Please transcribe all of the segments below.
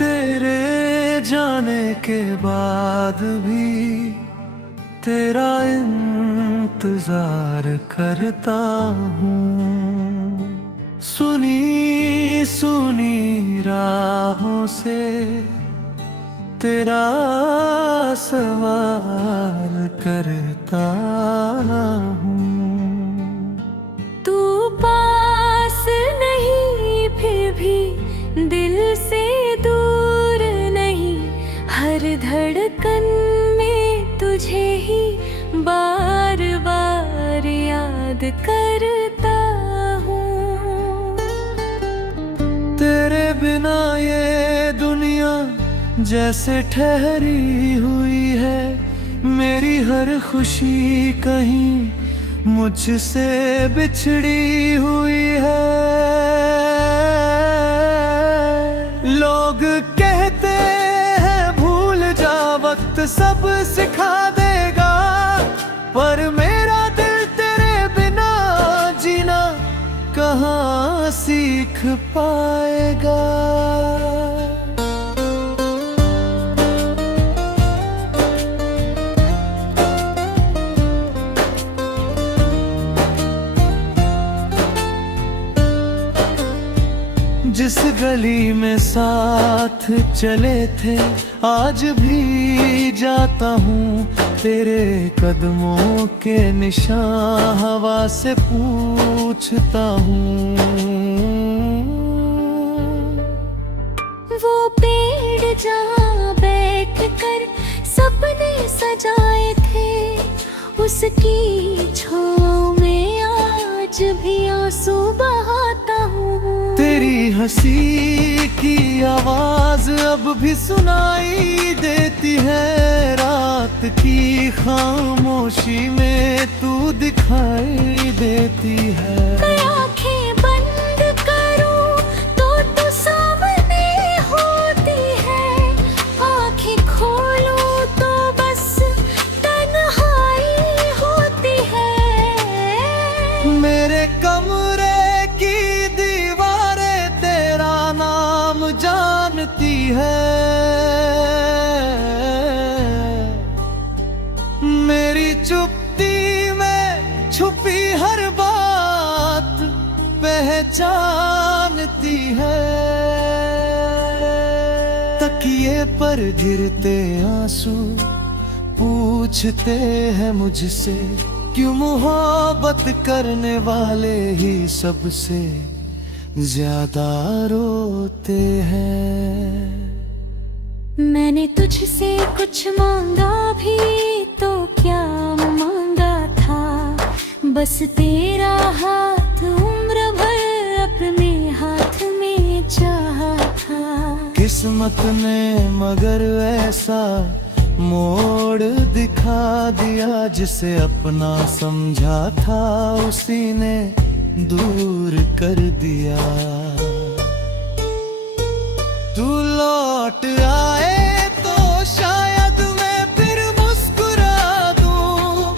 तेरे जाने के बाद भी तेरा इंतजार करता हूँ। सुनी सुनी राहों से तेरा सवाल करता हूँ। तू पास नहीं फिर भी दिल से दूर नहीं, हर धड़कन में तुझे ही बार बार याद करता हूँ। तेरे बिना ये दुनिया जैसे ठहरी हुई है, मेरी हर खुशी कहीं मुझसे बिछड़ी हुई है। लोग कहते हैं भूल जा, वक्त सब सिखा देगा, पर मेरा दिल तेरे बिना जीना कहाँ सीख पाएगा। जिस गली में साथ चले थे आज भी जाता हूँ, तेरे कदमों के निशान हवा से पूछता हूँ। वो पेड़ जहाँ बैठ कर सपने सजाए थे, उसकी छाँव में आज भी आंसू बहाता हूँ। तेरी हंसी की आवाज अब भी सुनाई देती है, रात की खामोशी में तू दिखाई देती है। आंखें बंद करूं तो तू सामने होती है, आंखें खोलूं तो बस तन्हाई होती है। मेरे कमरे की दीवारें तेरा नाम जानती है, मेरी चुप्पी में छुपी हर बात पहचानती है। तकिए पर गिरते आंसू पूछते हैं मुझसे, क्यों मोहब्बत करने वाले ही सबसे ज्यादा रोते हैं। मैंने तुझसे कुछ मांगा भी तो क्या मांगा था, बस तेरा हाथ उम्र भर अपने हाथ में चाहा था। किस्मत ने मगर ऐसा मोड़ दिखा दिया, जिसे अपना समझा था उसी ने दूर कर दिया। तू लौट आए तो शायद मैं फिर मुस्कुरा दूं,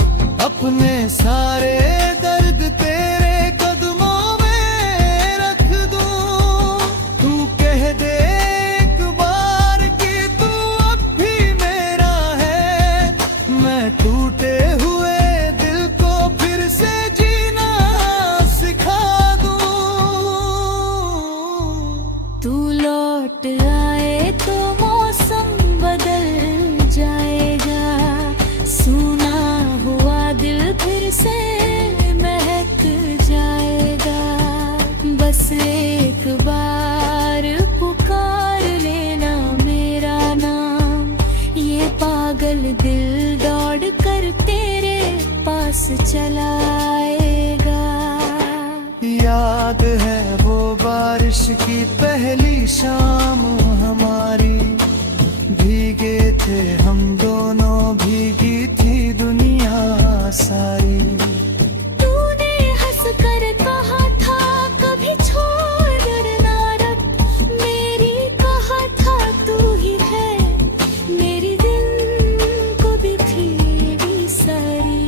अपने सारे दर्द तेरे कदमों में रख दूं। तू कह दे एक बार कि तू अब भी मेरा है, मैं टूटे हुए दिल को फिर से जीना सिखा दूं। तू लौट आए तो मौसम बदल जाएगा, सूना हुआ दिल फिर से महक जाएगा। बस एक बार पुकार लेना मेरा नाम, ये पागल दिल दौड़ कर तेरे पास चला आएगा। याद है वो बारिश की पहली शाम हमारी, भीगे थे हम दोनों, भीगी थी दुनिया सारी। तूने हंस कर कहा था कभी छोड़ ना रख, मेरी कहा था तू ही है मेरी दिल को भी थी सारी।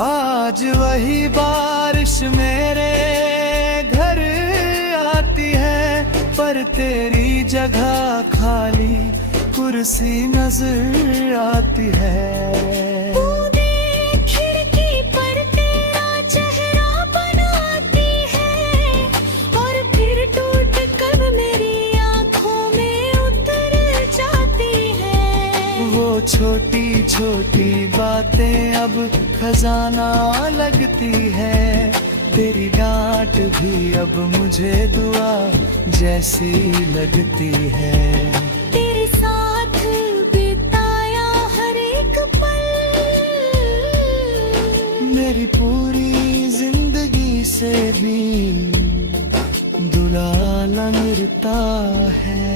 आज वही बारिश मेरे घर आती है, पर पर तेरी जगह खाली कुर्सी नजर आती है। बूंदे खिड़की पर तेरा चेहरा बनाती है और फिर टूट कर मेरी आंखों में उतर जाती है। वो छोटी छोटी बातें अब खजाना लगती है। तेरी डांट भी अब मुझे दुआ जैसी लगती है। तेरे साथ बिताया हर एक पल मेरी पूरी जिंदगी से भी दुलाला मिलता है।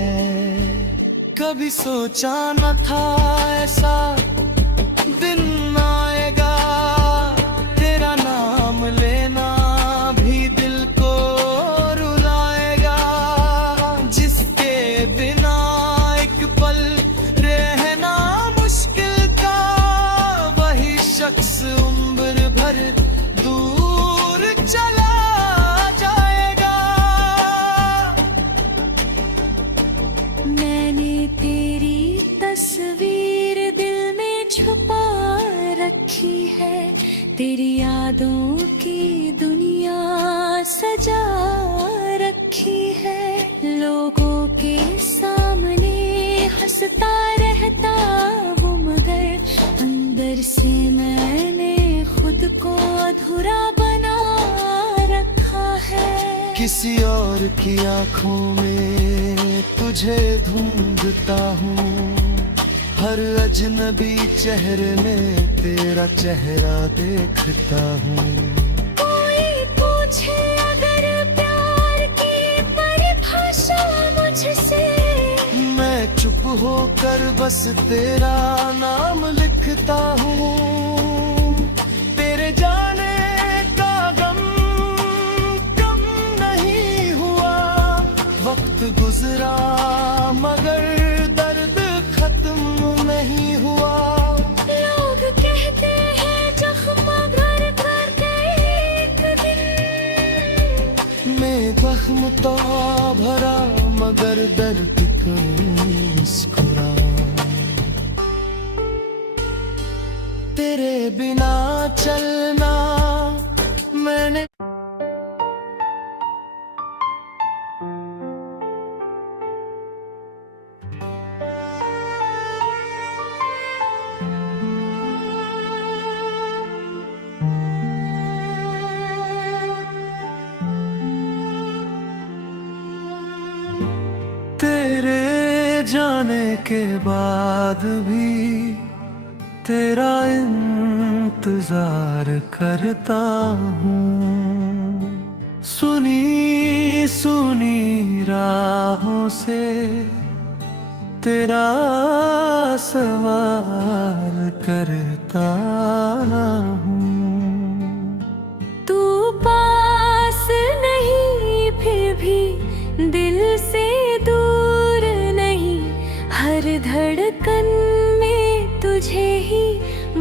कभी सोचा न था ऐसा दिन आएगा, तेरा नाम लेना भी दिल को रुलाएगा। जिसके बिना एक पल रहना मुश्किल था, वही शख्स उम्र भर दूर चला जाएगा। मैंने तेरी तस्वीर दिल में छुपा रखी है। तेरी यादों की दुनिया सजा रखी है। लोगों के सामने हंसता रहता हूँ, मगर अंदर से मैंने खुद को अधूरा बना रखा है। किसी और की आंखों में तुझे ढूंढता हूँ, हर अजनबी चेहरे में तेरा चेहरा देखता हूँ। कोई पूछे अगर प्यार की परिभाषा मुझसे, मैं चुप होकर बस तेरा नाम लिखता हूँ। तेरे जाने का गम कम नहीं हुआ, वक्त गुजरा मगर दर्द खत्म नहीं हुआ। लोग कहते हैं जख्म भर कर गए एक दिन, मैं जख्म तो भरा मगर दर्द का मुस्कुरा। तेरे बिना चलना मैंने तेरे जाने के बाद भी तेरा इंतजार करता हूँ। सुनी सुनी राहों से तेरा सवाल करता हूँ। तू पास नहीं फिर भी दिल से दूर नहीं, हर धड़कन में तुझे ही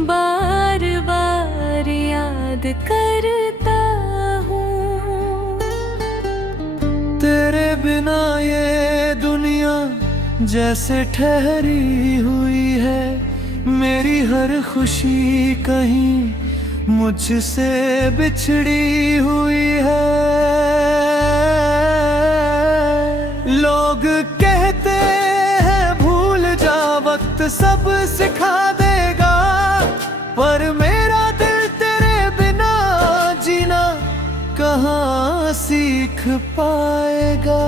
बार बार याद करता हूँ। तेरे बिना ये दुनिया जैसे ठहरी हुई है, मेरी हर खुशी कहीं मुझसे बिछड़ी हुई है। लोग कहते हैं भूल जा, वक्त सब सिखा देगा, पर मेरा दिल तेरे बिना जीना कहाँ सीख पाएगा।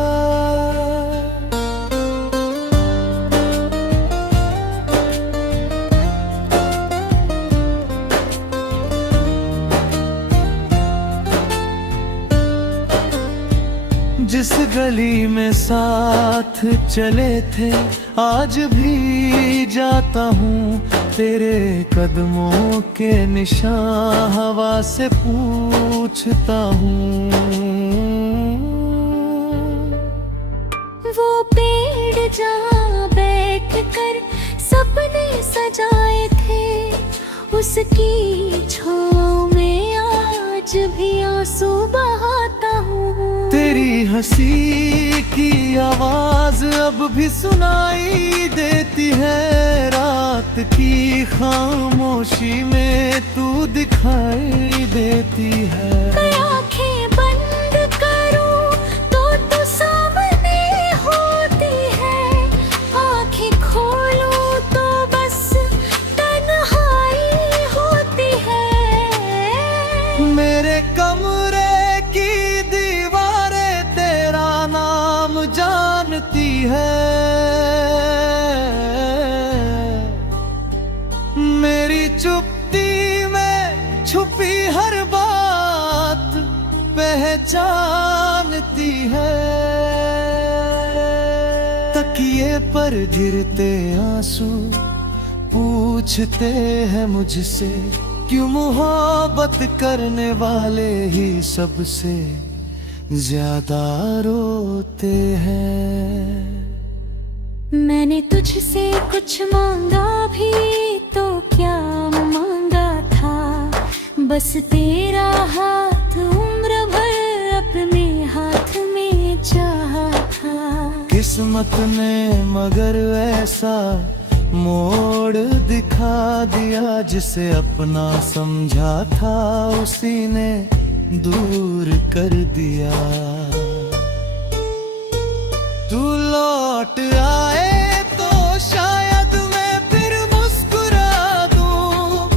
जिस गली में साथ चले थे आज भी जाता हूँ, तेरे कदमों के निशान हवा से पूछता हूँ। वो पेड़ जहाँ बैठ कर सपने सजाए थे, उसकी छाँव में आज भी आंसू बहाता हूँ। तेरी हंसी की आवाज अब भी सुनाई देती है, रात की खामोशी में तू दिखाई देती है। आंखें बंद करूं तो तू सामने होती है, आंखें खोलूं तो बस तन्हाई होती है। मेरे कमरे की दीवारें तेरा नाम जानती है, मेरी चुप्पी में छुपी हर बात पहचानती है। तकिए पर गिरते आंसू पूछते हैं मुझसे, क्यों मोहब्बत करने वाले ही सबसे ज्यादा रोते हैं। मैंने तुझसे कुछ मांगा भी तो क्या मांगा था, बस तेरा हाथ उम्र भर अपने हाथ में चाहा था। किस्मत ने मगर ऐसा मोड़ दिखा दिया, जिसे अपना समझा था उसी ने दूर कर दिया। तू लौट आए तो शायद मैं फिर मुस्कुरा दूं,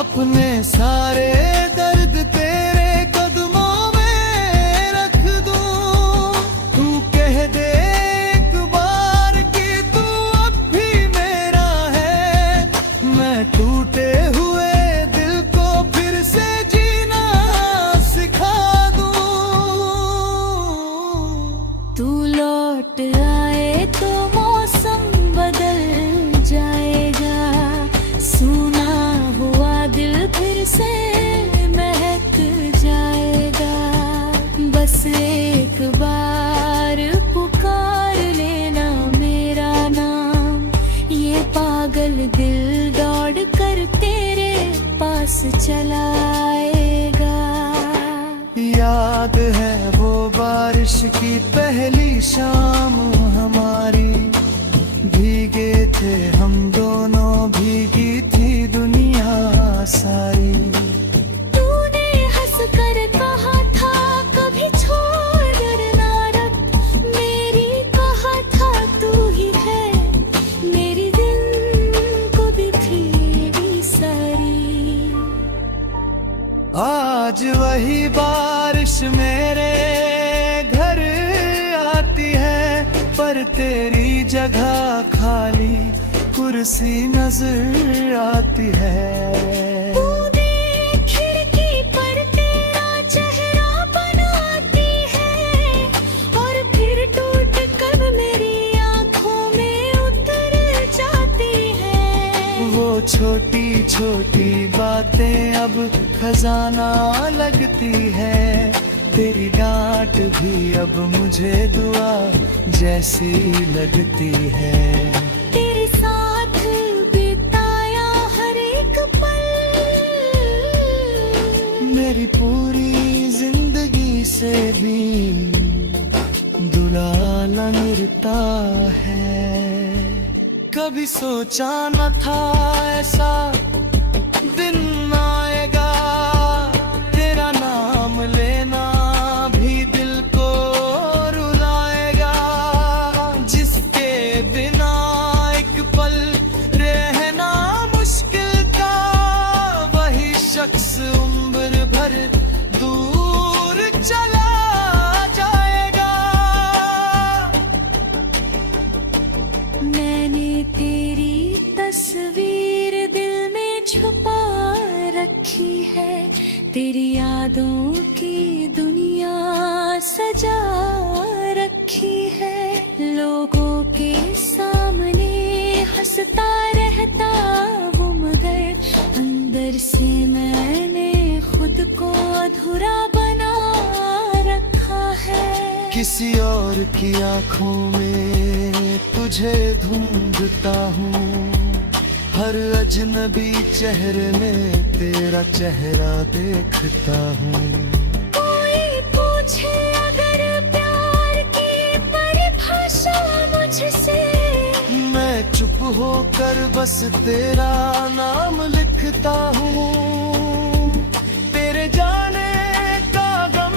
अपने सारे दर्द तेरे कदमों में रख दूं। तू कह दे एक बार कि तू अब भी मेरा है, मैं टूटे हुए दिल को फिर से जीना सिखा दूं। तू लौट आए तो मौसम बदल जाएगा, सूना हुआ दिल फिर से महक जाएगा। बस एक बार पुकार लेना मेरा नाम, ये पागल दिल दौड़ कर तेरे पास चला आएगा। याद है वो बारिश की पहली शाम हमारी, भीगे थे हम दोनों, भीगी थी दुनिया सारी। तूने हंस कर कहा था कभी छोड़ ना रख, मेरी कहा था तू ही है मेरी दिल को भी थी सारी। आज वही बारिश मेरे घर आती है, पर तेरी जगह खाली कुर्सी नजर आती है। तूने खिड़की पर तेरा चेहरा बनाती है, और फिर टूट कर मेरी आंखों में उतर जाती है। वो छोटी छोटी बातें अब खजाना लगती है, तेरी डांट भी अब मुझे दुआ जैसी लगती है। तेरे साथ बिताया हर एक पल मेरी पूरी जिंदगी से भी दुला लगता है। कभी सोचा न था ऐसा दिन आएगा, तेरा नाम लेना भी दिल को रुलाएगा। जिसके बिना एक पल रहना मुश्किल था, वही शख्स उम्र भर दूर चला जाएगा। मैंने तेरी तस्वीर दिल में छुपा रखी है, तेरी यादों की दुनिया सजा रखी है। लोगों के सामने हंसता रहता हूँ, मगर अंदर से मैंने खुद को अधूरा बना रखा है। किसी और की आंखों में तुझे ढूंढता हूँ, हर अजनबी चेहरे में तेरा चेहरा देखता हूँ। कोई पूछे अगर प्यार होकर बस तेरा नाम लिखता हूँ। तेरे जाने का गम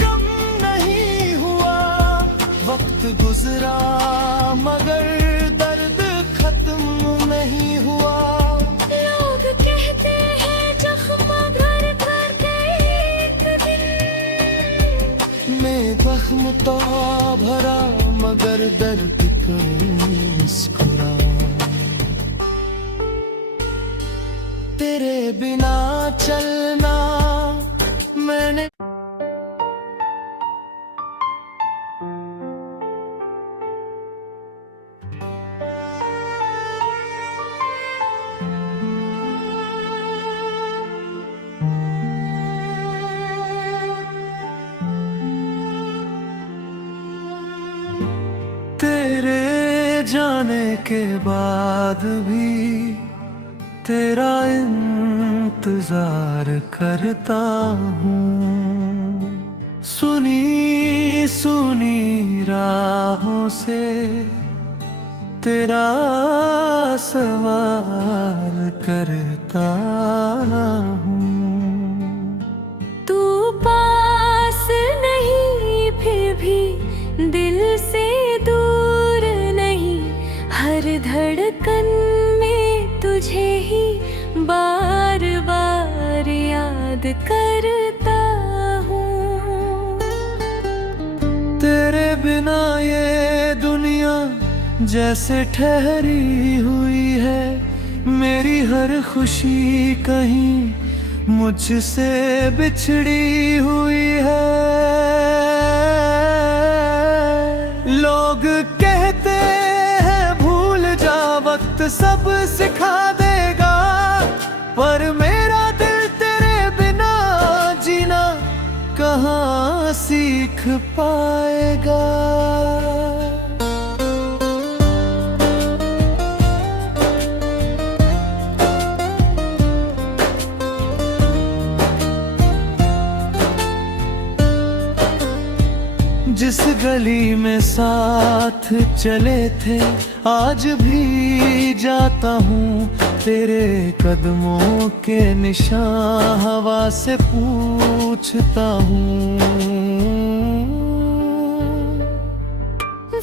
कम नहीं हुआ, वक्त गुजरा मगर दर्द खत्म नहीं हुआ। लोग कहते हैं जख्म भर कर के एक दिन मैं जख्म तो भरा मगर दर्द मुस्कुरा। तेरे बिना चलना मैंने तेरे जाने के बाद भी तेरा इंतजार करता हूँ। सुनी सुनी राहों से तेरा सवाल करता हूँ। तू पास नहीं फिर भी दिल से दूर नहीं, हर धड़कन में तुझे ही बार बार याद करता हूँ। तेरे बिना ये दुनिया जैसे ठहरी हुई है, मेरी हर खुशी कहीं मुझसे बिछड़ी हुई है। लोग कहते हैं भूल जा वक्त सब सिखा देगा, पर मेरा दिल तेरे बिना जीना कहाँ सीख पाएगा। जिस गली में साथ चले थे आज भी जाता हूँ, तेरे कदमों के निशान हवा से पूछता हूँ।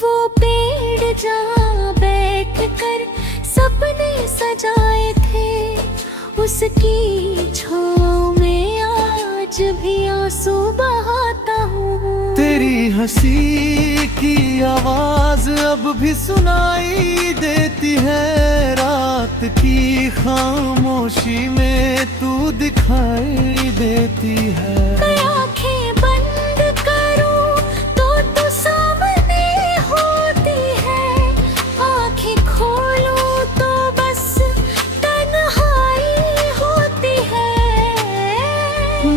वो पेड़ जहाँ बैठ कर सपने सजाए थे, उसकी छाँव में आज भी आंसू बहाता हूँ। तेरी हंसी की आवाज अब भी सुनाई देती है, रात की खामोशी में तू दिखाई देती है। आंखें बंद करूं तो तू सामने होती है, आंखें खोलूं तो बस तन्हाई होती है।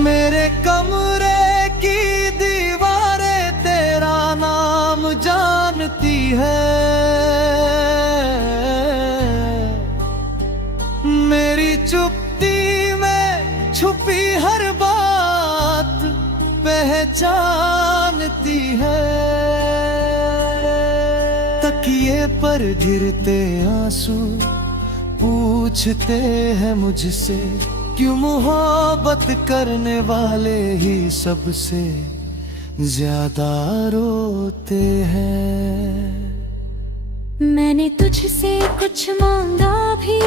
मेरे कमरे की दीवारें तेरा नाम जानती है, मेरी चुप्पी में छुपी हर बात पहचानती है। तकिए पर गिरते आंसू पूछते हैं मुझसे, क्यों मोहब्बत करने वाले ही सबसे ज्यादा रोते हैं। मैंने तुझसे कुछ मांगा भी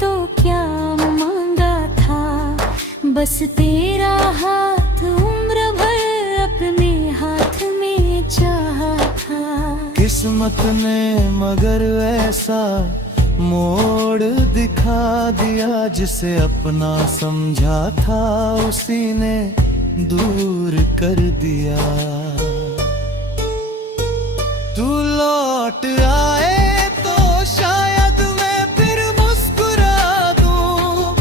तो क्या मांगा था, बस तेरा हाथ उम्र भर अपने हाथ में चाहा था। किस्मत ने मगर ऐसा मोड़ दिखा दिया, जिसे अपना समझा था उसी ने दूर कर दिया। तू लौट आए तो शायद मैं फिर मुस्कुरा दूं,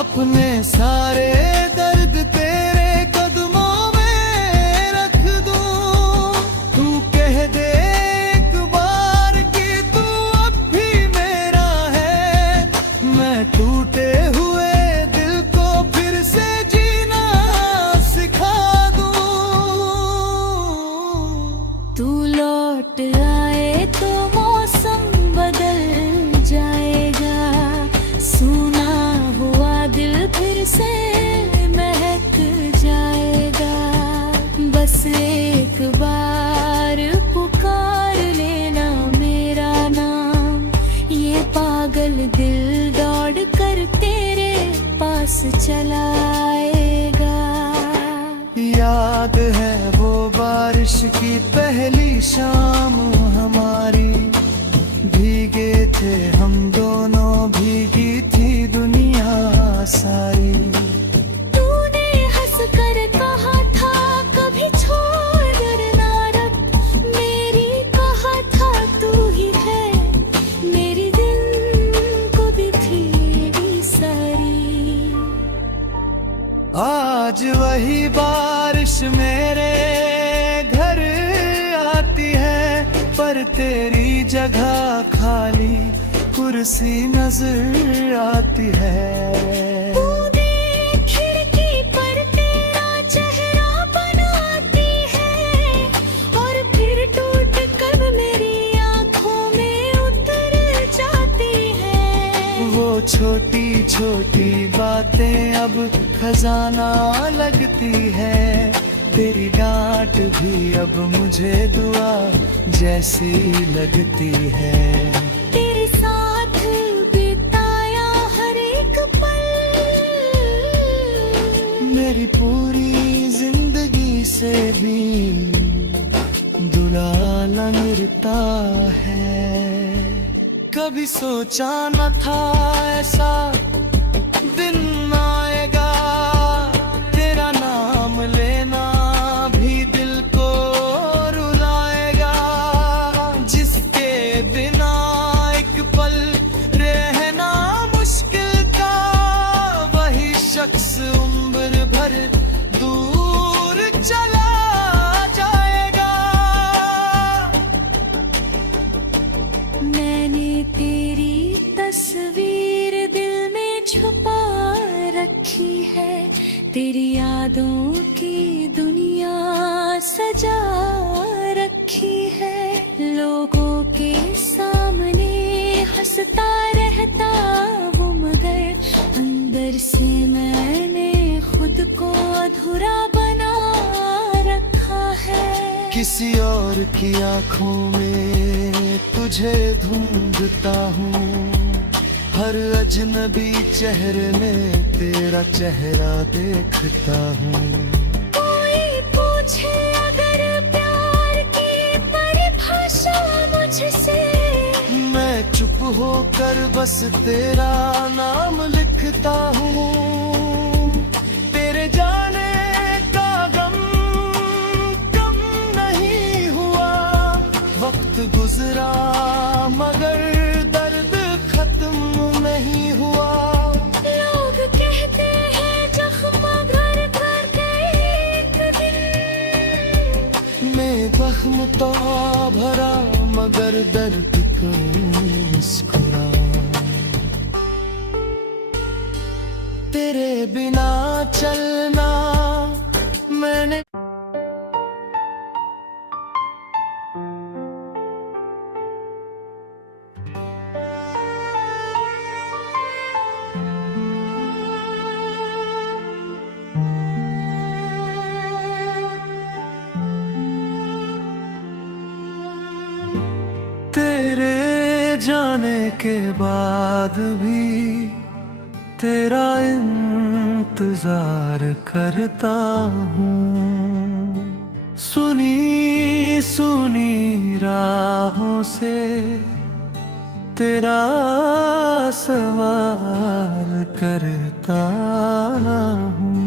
अपने सारे दर्द तेरे कदमों में रख दूं। तू कह दे एक बार कि तू अब भी मेरा है, मैं टूटे हुए दिल को फिर से जीना सिखा दूं। तू लौट आए तो चलाएगा। याद है वो बारिश की पहली शाम हमारी, भीगे थे हम दोनों, भीगी थी दुनिया सारी। तूने हंस कर कहा था कभी छोड़ ना रख मेरी, कहा था तू ही है मेरी दिल को भी थी सारी। आज वही बारिश मेरे घर आती है, पर तेरी जगह खाली कुर्सी नजर आती है। बूंदें खिड़की पर तेरा चेहरा बनाती है, और फिर टूट कर मेरी आंखों में उतर जाती है। वो छोटी छोटी बातें अब खजाना लगती है, तेरी डांट भी अब मुझे दुआ जैसी लगती है। तेरे साथ बिताया हर एक पल मेरी पूरी जिंदगी से भी दुला लगता है। कभी सोचा न था ऐसा दिन आएगा, तेरा नाम लेना भी दिल को रुलाएगा। जिसके बिना एक पल रहना मुश्किल था, वही शख्स उम्र भर दूर चला जाएगा। मैंने तेरी तस्वीर दिल में छुपा रखी है, तेरी यादों की दुनिया सजा रखी है। लोगों के सामने हंसता रहता हूँ, मगर अंदर से मैंने खुद को अधूरा बना रखा है। किसी और की आंखों में तुझे ढूंढता हूँ, हर अजनबी चेहरे में तेरा चेहरा देखता हूँ। कोई पूछे अगर प्यार की परिभाषा मुझसे, मैं चुप होकर बस तेरा नाम लिखता हूँ। तेरे जाने का गम कम नहीं हुआ, वक्त गुजरा मगर दर्द खत्म नहीं हुआ। लोग कहते हैं जख्म भर कर गए एक दिन, मैं जख्म तो भरा मगर दर्द को मुस्कुरा। तेरे बिना चलना मैंने तेरे जाने के बाद भी तेरा इंतजार करता हूँ। सुनी सुनी राहों से तेरा सवाल करता हूँ।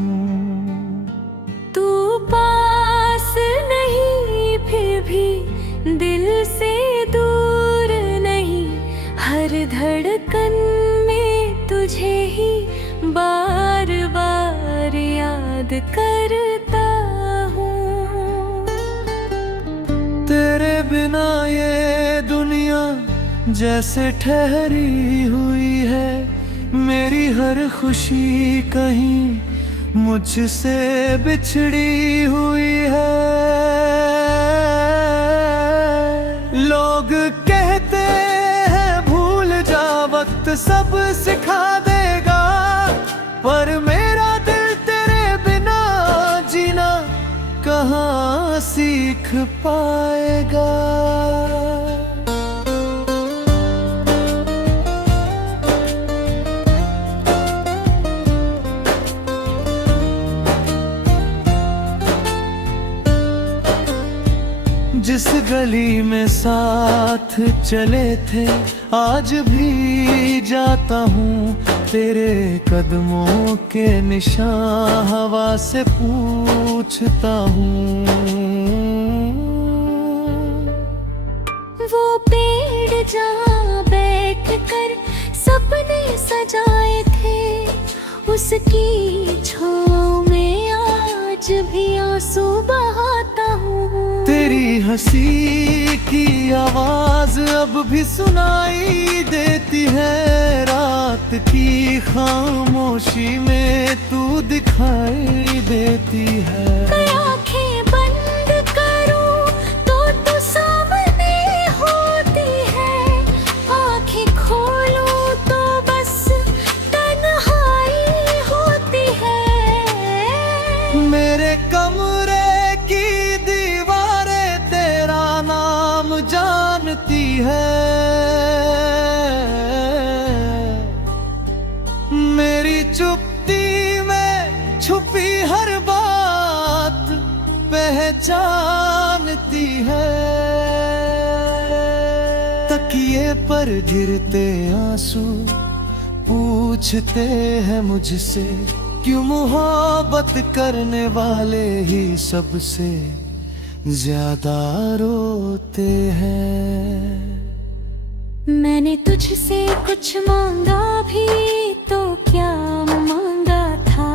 तू पास नहीं फिर भी दिल से दूर नहीं, हर धड़कन में तुझे ही बार बार याद करता हूँ। तेरे बिना ये दुनिया जैसे ठहरी हुई है, मेरी हर खुशी कहीं मुझसे बिछड़ी हुई है। लोग कहते हैं भूल जा, वक्त सब सिखा देगा, पर मेरा दिल तेरे बिना जीना कहाँ सीख पाएगा। जिस गली में साथ चले थे आज भी जाता हूँ, तेरे कदमों के निशान हवा से पूछता हूँ। वो पेड़ जहाँ बैठ कर सपने सजाए थे, उसकी छाँव में आज भी आंसू बहाता हूँ। तेरी हंसी की आवाज अब भी सुनाई देती है, रात की खामोशी में तू दिखाई देती है। मैं आंखें बंद करूं तो तू सामने होती है, आंखें खोलूं तो बस तन्हाई होती है। मेरे कमरे की दीवारें तेरा नाम जानती है, मेरी चुप्पी में छुपी हर बात पहचानती है। तकिए पर गिरते आंसू पूछते हैं मुझसे, क्यों मोहब्बत करने वाले ही सबसे ज्यादा रोते हैं। मैंने तुझसे कुछ मांगा भी तो क्या मांगा था,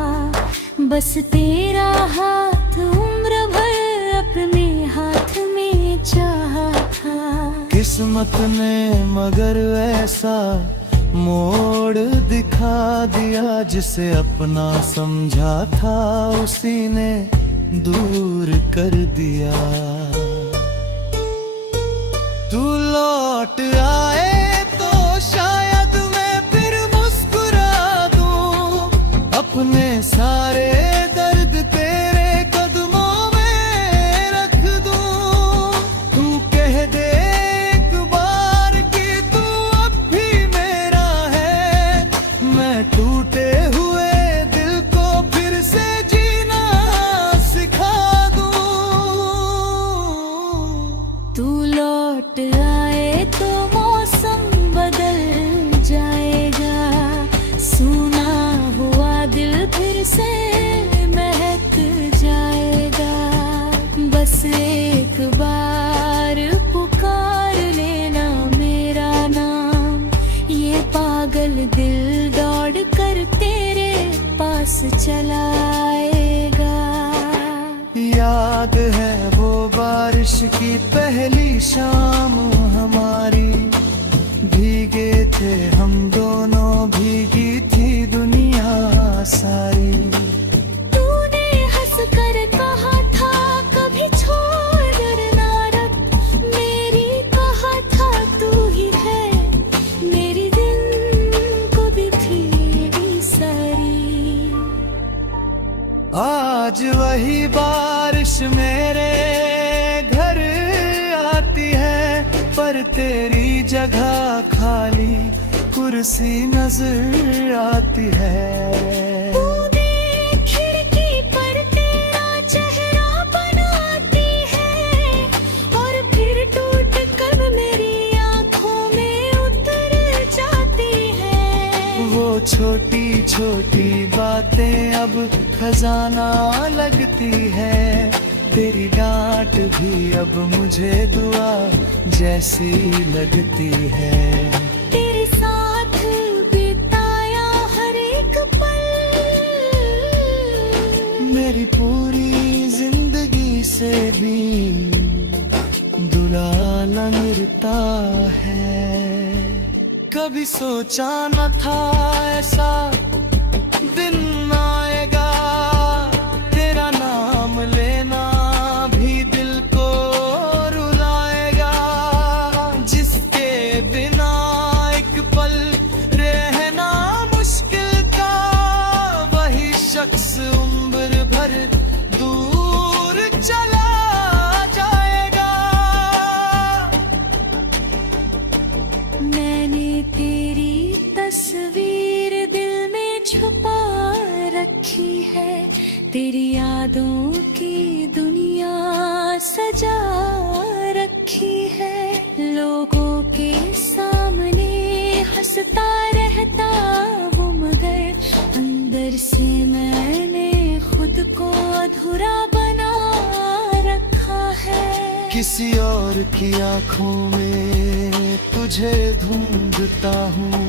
बस तेरा हाथ उम्र भर अपने हाथ में चाहा था। किस्मत ने मगर ऐसा मोड़ दिखा दिया, जिसे अपना समझा था उसी ने दूर कर दिया। तू लौट आए तो शायद मैं फिर मुस्कुरा दूं, अपने सारे दर्द तेरे कदमों में रख दूं। तू कह दे एक बार कि तू अब भी मेरा है, मैं टूटे हुए दिल को फिर से जीना सिखा दूं। तू लौट आए तो मौसम बदल जाएगा, सूना हुआ दिल फिर से महक जाएगा। बस एक बार पुकार लेना मेरा नाम, ये पागल दिल दौड़ कर तेरे पास चला आएगा। याद है वो बारिश की पहली शाम हमारी, भीगे थे हम दोनों, भीगी थी दुनिया सारी। तूने हंस कर कहा था कभी छोड़ ना रख, मेरी कहा था तू ही है मेरी दिल को भी थी सारी। आज वही बारिश मेरे घर आती है, पर तेरी जगह खाली कुर्सी नजर आती है। तूने खिड़की पर तेरा चेहरा बनाती है, और फिर टूट कर मेरी आंखों में उतर जाती है। वो छोटी छोटी बातें अब खजाना लगती है, तेरी डांट भी अब मुझे दुआ जैसी लगती है। तेरे साथ बिताया हर एक पल मेरी पूरी जिंदगी से भी दुला लगता है। कभी सोचा न था ऐसा दिन आएगा, तेरा नाम लेना भी दिल को रुलाएगा। जिसके बिना एक पल रहना मुश्किल था, वही शख्स उम्र भर दूर चला जाएगा। मैंने तेरी तस्वीर दिल में हंसता रहता हूँ, मगर अंदर से मैंने खुद को अधूरा बना रखा है। किसी और की आंखों में तुझे ढूंढता हूँ,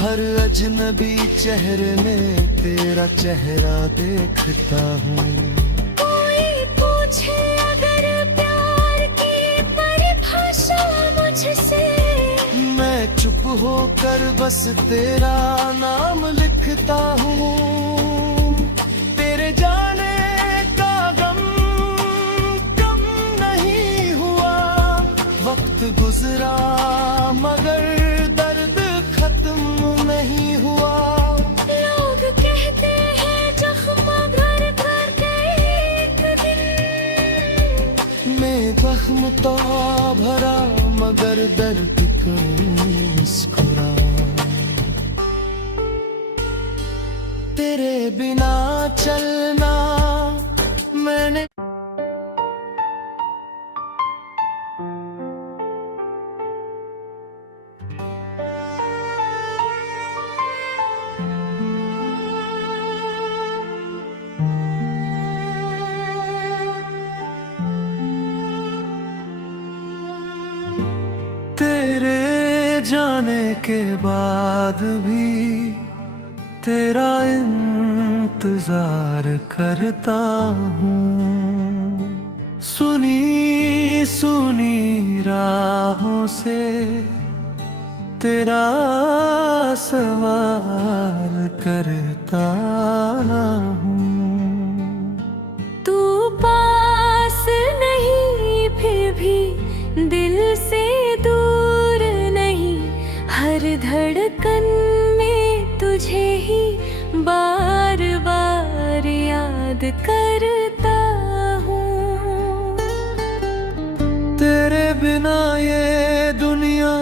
हर अजनबी चेहरे में तेरा चेहरा देखता हूँ। कोई पूछे अगर प्यार की परिभाषा मुझसे, मैं चुप होकर बस तेरा नाम लिखता हूँ। तेरे जाने का गम कम नहीं हुआ, वक्त गुजरा मगर दर्द खत्म नहीं हुआ। लोग कहते हैं जख्म भर कर के एक दिन, मैं जख्म तो भरा मगर दर्द का मुस्कुरा। तेरे बिना चलना मैंने तेरे जाने के बाद भी तेरा इंतजार करता हूँ। सुनी सुनी राहों से तेरा सवाल करता हूँ। तू पास नहीं फिर भी दिल से दूर नहीं, हर धड़कन में तुझे ही बार बार याद करता हूँ। तेरे बिना ये दुनिया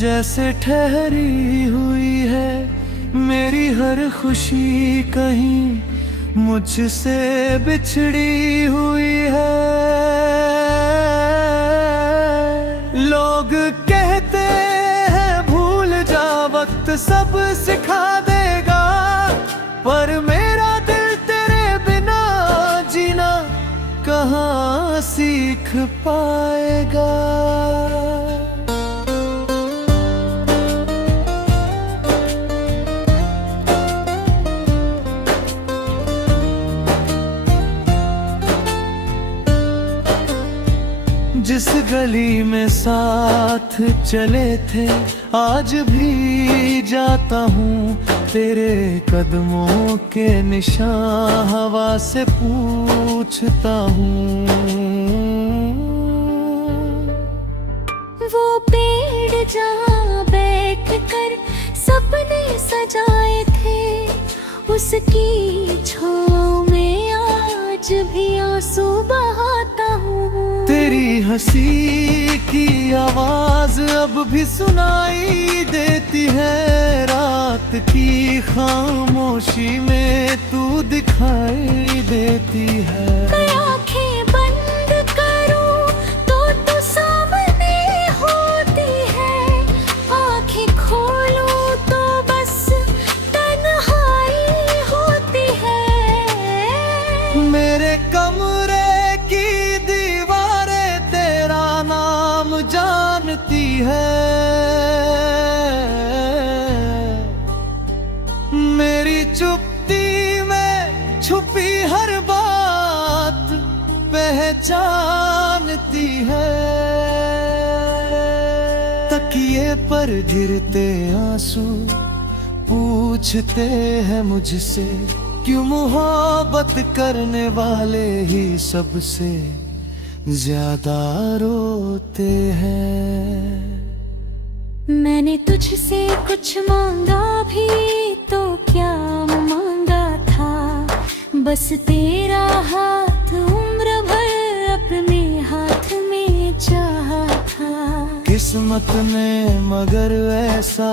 जैसे ठहरी हुई है, मेरी हर खुशी कहीं मुझसे बिछड़ी हुई है। लोग कहते हैं भूल जा, वक्त सब सिखा देगा, पर मेरा दिल तेरे बिना जीना कहाँ सीख पाएगा। जिस गली में साथ चले थे आज भी जाता हूँ, तेरे कदमों के निशान हवा से पूछता हूँ। वो पेड़ जहाँ बैठ कर सपने सजाए थे, उसकी छाँव में आज भी आंसू बहाता हूँ। तेरी हंसी की आवाज अब भी सुनाई देती है, रात की खामोशी में तू दिखाई देती है। आंखें बंद करूं तो तू सामने होती है, आंखें खोलूं तो बस तन्हाई होती है। मेरे कमरे की दीवारें तेरा नाम जानती है, मेरी चुप्पी में छुपी हर बात पहचानती है। तकिए पर गिरते आंसू पूछते हैं मुझसे, क्यों मोहब्बत करने वाले ही सबसे ज्यादा रोते हैं। मैंने तुझसे कुछ मांगा भी तो क्या मांगा था, बस तेरा हाथ उम्र भर अपने हाथ में चाहा था। किस्मत ने मगर ऐसा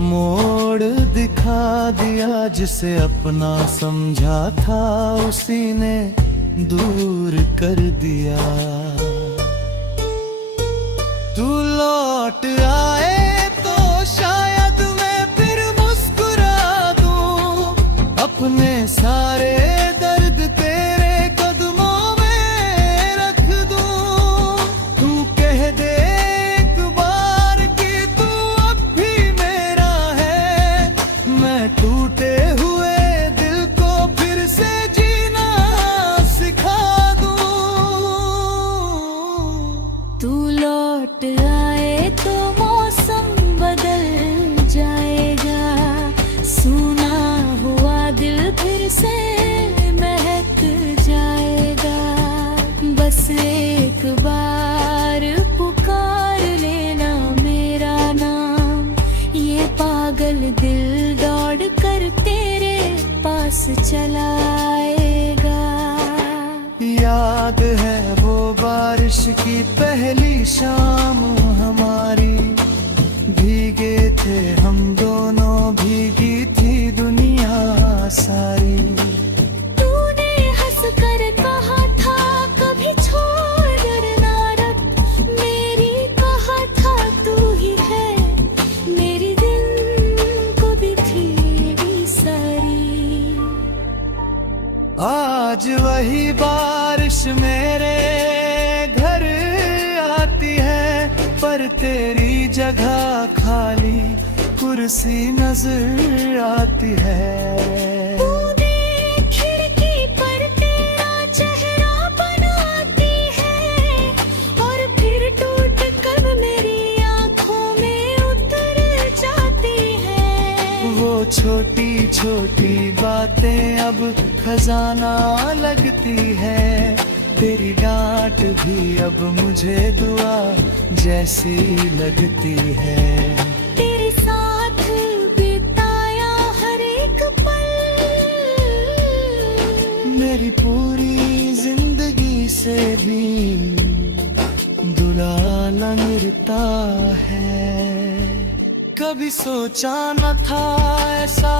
मोड़ दिखा दिया, जिसे अपना समझा था उसी ने दूर कर दिया। तू लौट आए तो शायद चलाएगा। याद है वो बारिश की पहली शाम हमारी, भीगे थे हम दोनों, भीगी थी दुनिया सारी। तूने हंस कर कहा था कभी छोड़ ना रख मेरी, कहा था तू ही है मेरी दिल को भी थी सारी। आज वही बारिश मेरे घर आती है, पर तेरी जगह खाली कुर्सी नजर आती है। बूंदें खिड़की पर तेरा चेहरा बनाती है, और फिर टूट कर मेरी आंखों में उतर जाती है। वो छोटी छोटी बातें अब खजाना लगती है, तेरी डांट भी अब मुझे दुआ जैसी लगती है। तेरे साथ बिताया हर एक पल मेरी पूरी जिंदगी से भी दुलाला मिलता है। कभी सोचा न था ऐसा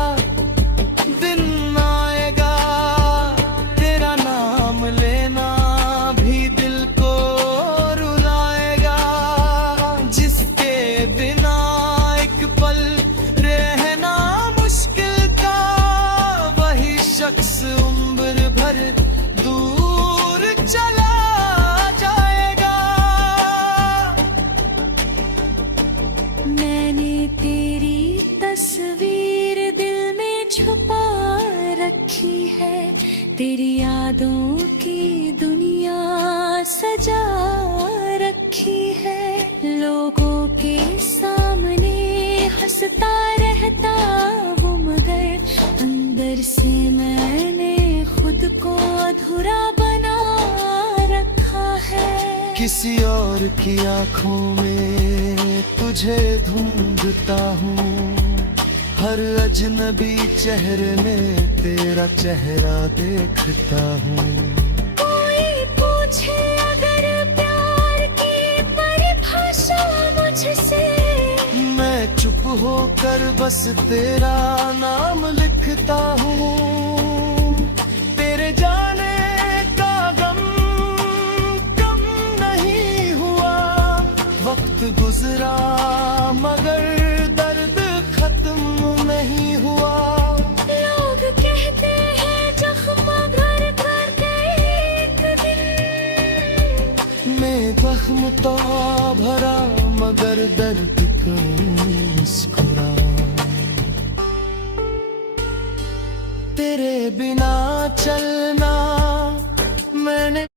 दिन आएगा, तेरा नाम लेना भी दिल को रुलाएगा। जिसके बिना एक पल रहना मुश्किल था, वही शख्स उम्र भर दूर चला जाएगा। मैंने तेरी तस्वीर दिल में छुपा रखी है, तेरी यादों की दुनिया सजा रखी है। लोगों के सामने हंसता रहता हूँ, मगर अंदर से मैंने खुद को अधूरा बना रखा है। किसी और की आंखों में तुझे ढूंढता हूँ, हर अजनबी चेहरे में तेरा चेहरा देखता हूँ। कोई पूछे अगर प्यार की परिभाषा मुझसे, मैं चुप होकर बस तेरा नाम लिखता हूँ। तेरे जाने का गम कम नहीं हुआ, वक्त गुजरा मगर दर्द खत्म नहीं हुआ। लोग कहते हैं जख्म भर कर के एक दिन, मैं जख्म तो भरा मगर दर्द को मुस्कुरा। तेरे बिना चलना मैंने